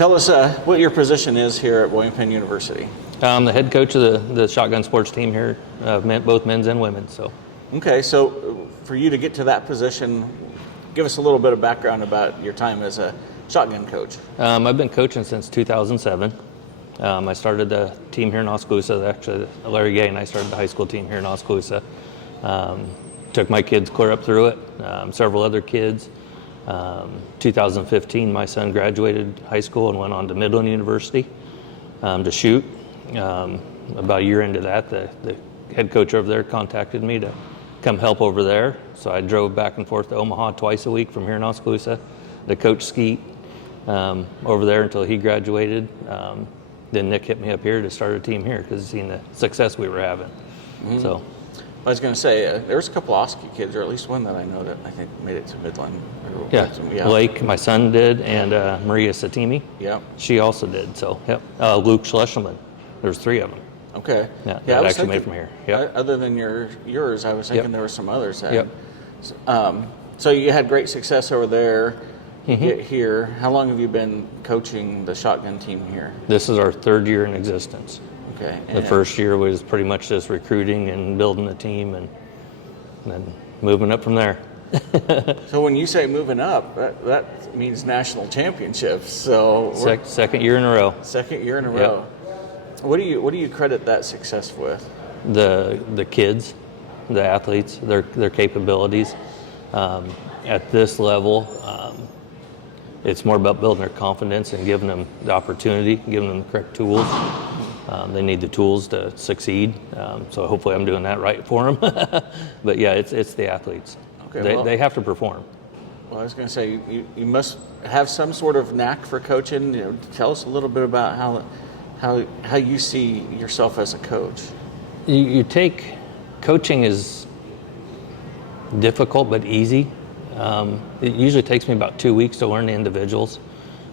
Tell us what your position is here at William Penn University. I'm the head coach of the shotgun sports team here, both men's and women's. So. Okay, so for you to get to that position, give us a little bit of background about your time as a shotgun coach. I've been coaching since 2007. I started the team here in Oskaloosa. Actually, Larry Gay and I started the high school team here in Oskaloosa. Took my kids clear up through it, several other kids. 2015, my son graduated high school and went on to Midland University to shoot. About a year into that, the head coach over there contacted me to come help over there. So I drove back and forth to Omaha twice a week from here in Oskaloosa to coach Skeet over there until he graduated. Then Nick hit me up here to start a team here because he's seen the success we were having. Mm-hmm. So, I was going to say, there's a couple Oski kids, or at least one that I know that I think made it to Midland. Yeah, Blake, my son did, and Maria Satimi. Yeah. She also did, so, yep. Luke Schlesselman. There's 3 of them. Okay. Yeah, that actually made from here. Yep. Other than yours, I was thinking there were some others. Yep. So you had great success over there. You Mm-hmm. get here. How long have you been coaching the shotgun team here? This is our 3rd year in existence. Okay. The first year was pretty much just recruiting and building the team and then moving up from there. So when you say moving up, that means national championships. So Second year in a row. Second year in a row. What do you credit that success with? The kids, the athletes, their capabilities. At this level, it's more about building their confidence and giving them the opportunity, giving them the correct tools. They need the tools to succeed. So hopefully I'm doing that right for them. But yeah, it's the athletes. Okay, they have to perform. Well, I was going to say, you must have some sort of knack for coaching. Tell us a little bit about how you see yourself as a coach. You take coaching is difficult but easy. It usually takes me about 2 weeks to learn the individuals,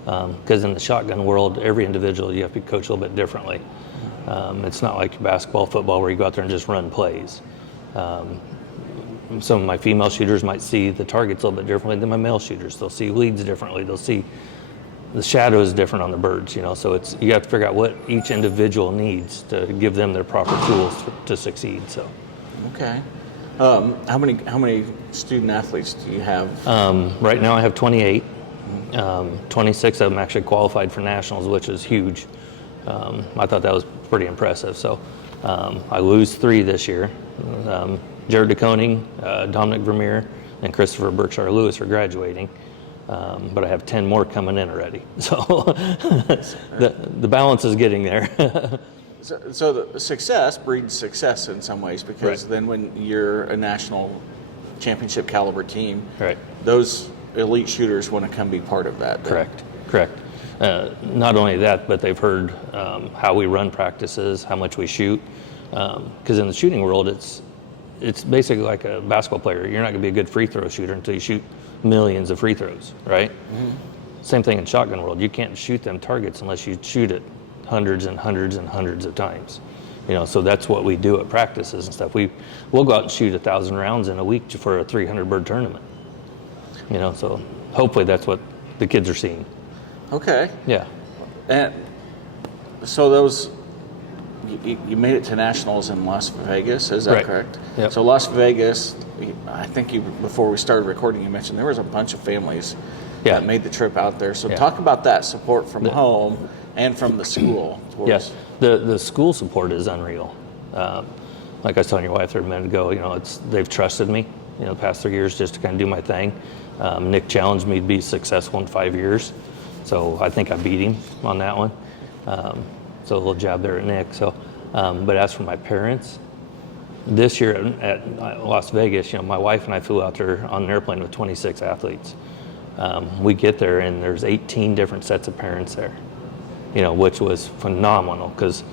because in the shotgun world, every individual you have to coach a little bit differently. It's not like basketball, football, where you go out there and just run plays. Some of my female shooters might see the targets a little bit differently than my male shooters. They'll see leads differently. They'll see the shadows different on the birds. So you have to figure out what each individual needs to give them their proper tools to succeed. So. Okay. How many student athletes do you have? Right now I have 28. 26 of them actually qualified for nationals, which is huge. I thought that was pretty impressive. So I lose 3 this year. Jared DeConing, Dominic Vermeer, and Christopher Berkshire Lewis are graduating. But I have 10 more coming in already. So the balance is getting there. So the success breeds success in some ways, because then when you're a national championship caliber team, those elite shooters want to come be part of that. Correct. Not only that, but they've heard how we run practices, how much we shoot. Because in the shooting world, it's basically like a basketball player. You're not going to be a good free throw shooter until you shoot millions of free throws, right? Mm-hmm. Same thing in shotgun world. You can't shoot them targets unless you shoot it hundreds and hundreds and hundreds of times. So that's what we do at practices and stuff. We'll go out and shoot 1,000 rounds in a week for a 300 bird tournament. So hopefully that's what the kids are seeing. Okay. Yeah. And so you made it to nationals in Las Vegas, is that correct? Yep. So Las Vegas, I think before we started recording, you mentioned there was a bunch of families that made the trip out there. So talk about that support from home and from the school. Yes, the school support is unreal. Like I was telling your wife there a minute ago, they've trusted me, the past 3 years just to kind of do my thing. Nick challenged me to be successful in 5 years, so I think I beat him on that one. So a little jab there at Nick. So, but as for my parents, this year at Las Vegas, my wife and I flew out there on an airplane with 26 athletes. We get there and there's 18 different sets of parents there. Which was phenomenal, because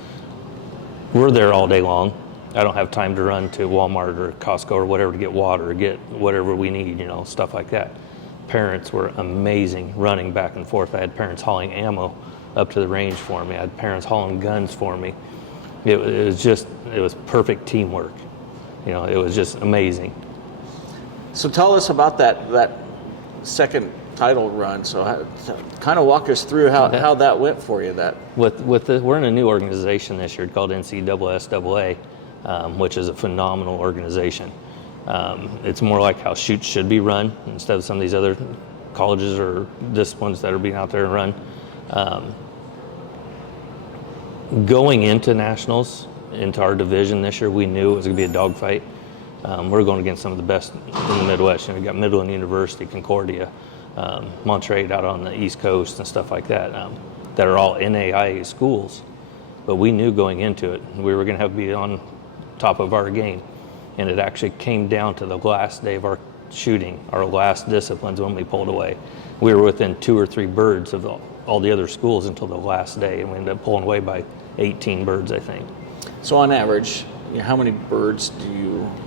we're there all day long. I don't have time to run to Walmart or Costco or whatever to get water or get whatever we need, stuff like that. Parents were amazing, running back and forth. I had parents hauling ammo up to the range for me. I had parents hauling guns for me. It was perfect teamwork. It was just amazing. So tell us about that second title run. So kind of walk us through how that went for you. We're in a new organization this year called NCSSAA, which is a phenomenal organization. It's more like how shoots should be run instead of some of these other colleges or disciplines that are being out there and run. Going into nationals, into our division this year, we knew it was going to be a dogfight. We're going against some of the best in the Midwest. We got Midland University, Concordia, Monterey out on the East Coast and stuff like that, that are all NAIA schools. But we knew going into it, we were going to have to be on top of our game. And it actually came down to the last day of our shooting, our last disciplines when we pulled away. We were within 2 or 3 birds of all the other schools until the last day, and we ended up pulling away by 18 birds, I think. So on average, how many birds do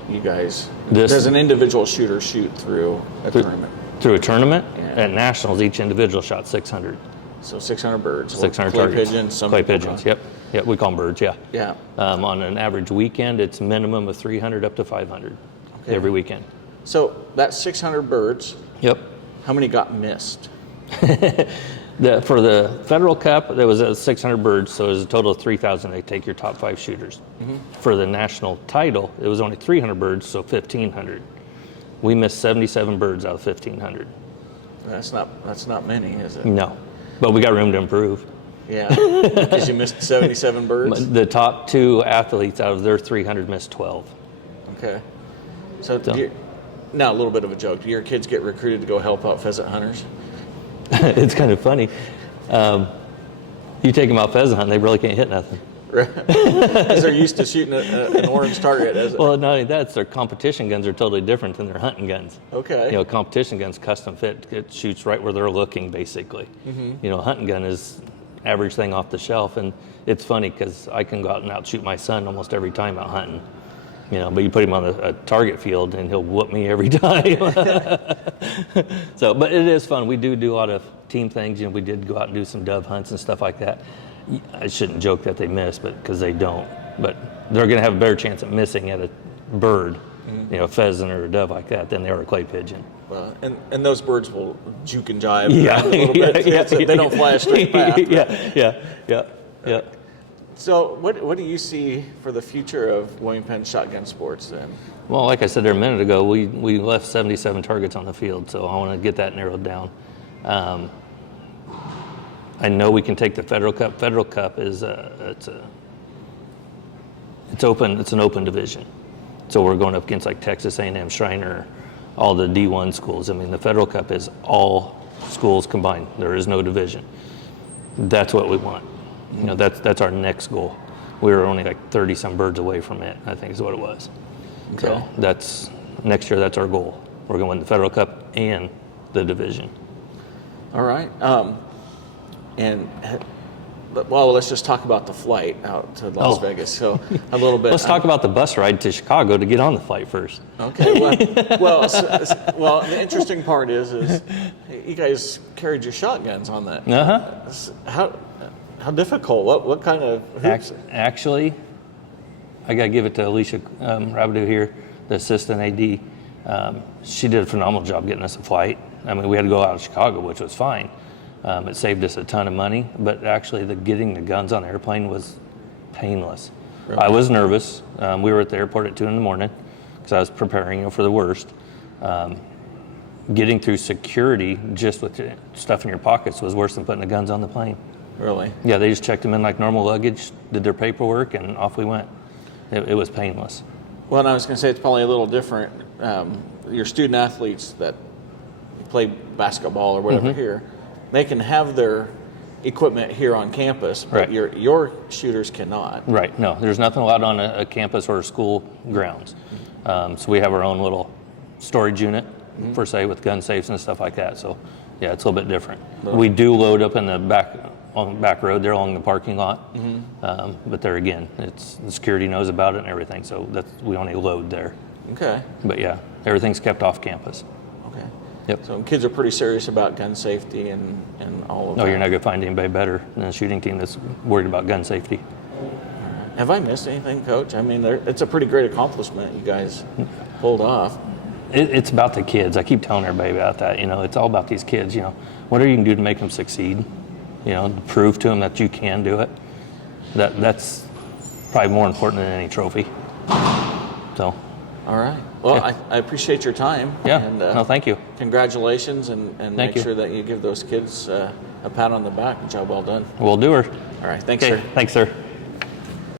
you guys, does an individual shooter shoot through a tournament? Through a tournament? Yeah. At nationals, each individual shot 600. So 600 birds. 600 clay targets. Pigeons. Clay pigeons, yep. Yep, we call them birds, yeah. Yeah. On an average weekend, it's minimum of 300 up to 500 every weekend. So that's 600 birds. Yep. How many got missed? For the Federal Cup, there was 600 birds, so it was a total of 3,000. They take your top 5 shooters. Mm-hmm. For the national title, it was only 300 birds, so 1,500. We missed 77 birds out of 1,500. That's not many, is it? No, but we got room to improve. Yeah, because you missed 77 birds? The top 2 athletes out of their 300 missed 12. Okay. So now a little bit of a joke. Do your kids get recruited to go help out pheasant hunters? It's kind of funny. You take them out pheasant hunting, they really can't hit nothing. Right. Because they're used to shooting an orange target. Well, not only that, their competition guns are totally different than their hunting guns. Okay. Competition guns custom fit. It shoots right where they're looking, basically. Mm-hmm. Hunting gun is average thing off the shelf, and it's funny because I can go out and outshoot my son almost every time out hunting. But you put him on a target field and he'll whoop me every time. So, but it is fun. We do a lot of team things. We did go out and do some dove hunts and stuff like that. I shouldn't joke that they miss, but because they don't. But they're going to have a better chance of missing at a bird, a pheasant or a dove like that, than they are a clay pigeon. Well, and those birds will juke and jive a little bit. They don't fly a straight path. Yeah. So what do you see for the future of William Penn shotgun sports then? Well, like I said there a minute ago, we left 77 targets on the field, so I want to get that narrowed down. I know we can take the Federal Cup. Federal Cup is it's open. It's an open division, so we're going up against like Texas A&M, Shriner, all the D1 schools. I mean, the Federal Cup is all schools combined. There is no division. That's what we want. That's our next goal. We were only like 30 some birds away from it, I think is what it was. Okay. So that's next year. That's our goal. We're going to win the Federal Cup and the division. All right. Well, let's just talk about the flight out to Las Vegas. So a little bit. Let's talk about the bus ride to Chicago to get on the flight first. Okay. Well, the interesting part is you guys carried your shotguns on that. How difficult? What kind of hoops? Actually, I got to give it to Alicia Rabideau here, the assistant AD. She did a phenomenal job getting us a flight. I mean, we had to go out of Chicago, which was fine. It saved us a ton of money, but actually getting the guns on the airplane was painless. Really? I was nervous. We were at the airport at 2 a.m. because I was preparing for the worst. Getting through security just with stuff in your pockets was worse than putting the guns on the plane. Really? Yeah, they just checked them in like normal luggage, did their paperwork, and off we went. It was painless. Well, and I was going to say it's probably a little different. Your student athletes that play basketball or whatever here, they can have their equipment here on campus, but your shooters cannot. Right. No, there's nothing allowed on a campus or school grounds. So we have our own little storage unit, per se, with gun safes and stuff like that. So, yeah, it's a little bit different. We do load up in the on the back road there along the parking lot. But there again, the security knows about it and everything, so we only load there. Okay. But yeah, everything's kept off campus. Okay. Yep. So kids are pretty serious about gun safety and all of that. No, you're not going to find anybody better than a shooting team that's worried about gun safety. Have I missed anything, Coach? I mean, it's a pretty great accomplishment you guys pulled off. it's about the kids. I keep telling everybody about that. It's all about these kids. Whatever you can do to make them succeed. To prove to them that you can do it. That's probably more important than any trophy. So. All right. Well, I appreciate your time. Yeah. And, no, thank you. Congratulations, and make sure that you give those kids a pat on the back. Job well done. We'll do her. All right. Thanks, sir. Thanks, sir.